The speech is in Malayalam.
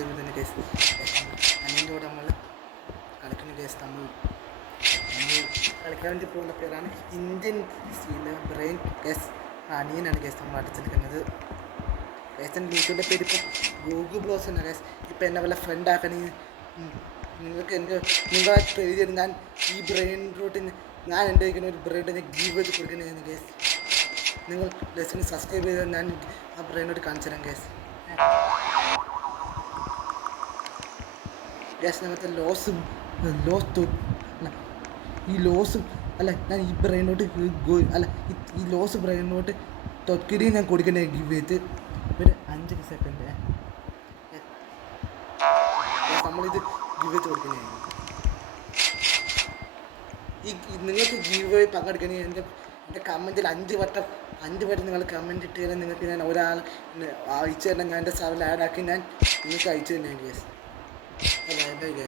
പുതിയ തന്നെ കേസ് അതിൻ്റെ കൂടെ നമ്മൾ കളിക്കുന്ന കേസ് നമ്മൾ കളിക്കാൻ വേണ്ടി പോകുന്ന പേരാണ് ഇന്ത്യൻ ബ്രെയിൻ കേസ് അനിയനാണ് കേസ് നമ്മൾ അടിച്ചെടുക്കുന്നത്. കേസിൻ്റെ യൂട്യൂബിൻ്റെ പേര് ഇപ്പോൾ ഗൂഗിൾ ബ്ലോസ് എന്ന കേസ്. ഇപ്പോൾ എന്നെ വല്ല ഫ്രണ്ട് ആക്കണമെങ്കിൽ നിങ്ങൾക്ക് നിങ്ങളെ എഴുതിയത് ഞാൻ ഈ ബ്രെയിൻ റൂട്ടിന് ഞാൻ എൻ്റെ ഒരു ബ്രെയിനിന് ഗീവ് ചെയ്ത് കൊടുക്കുന്നതെന്ന് കേസ്. നിങ്ങൾ ലെസന് സബ്സ്ക്രൈബ് ചെയ്താൽ ഞാൻ ആ ബ്രെയിനോട് കാണിച്ചു തരാം കേസ്. ഞങ്ങൾക്ക് ലോസും ഈ ലോസും അല്ല ഞാൻ ഈ ബ്രെയിനോട്ട് അല്ല ഈ ലോസ് ബ്രെയിനോട്ട് തൊക്കിടിയും ഞാൻ കൊടുക്കണ്ടേ ഗിവ് ചെയ്ത് ഒരു 5 സെക്കൻഡ് നമ്മളിത് ഗിവ് ചെയ്ത് കൊടുക്കണേ. ഈ നിങ്ങൾക്ക് ഗിവ് പങ്കെടുക്കണമെങ്കിൽ എൻ്റെ കമൻറ്റിൽ 5 വട്ടം നിങ്ങൾ കമൻറ്റ് ഇട്ട് തരാൻ നിങ്ങൾക്ക് ഞാൻ ഒരാൾ അയച്ചു തരണം. ഞാൻ എൻ്റെ സർവറിൽ ആഡ് ആക്കി ഞാൻ നിങ്ങൾക്ക് അയച്ചു തന്നെ കേസ്. അല്ല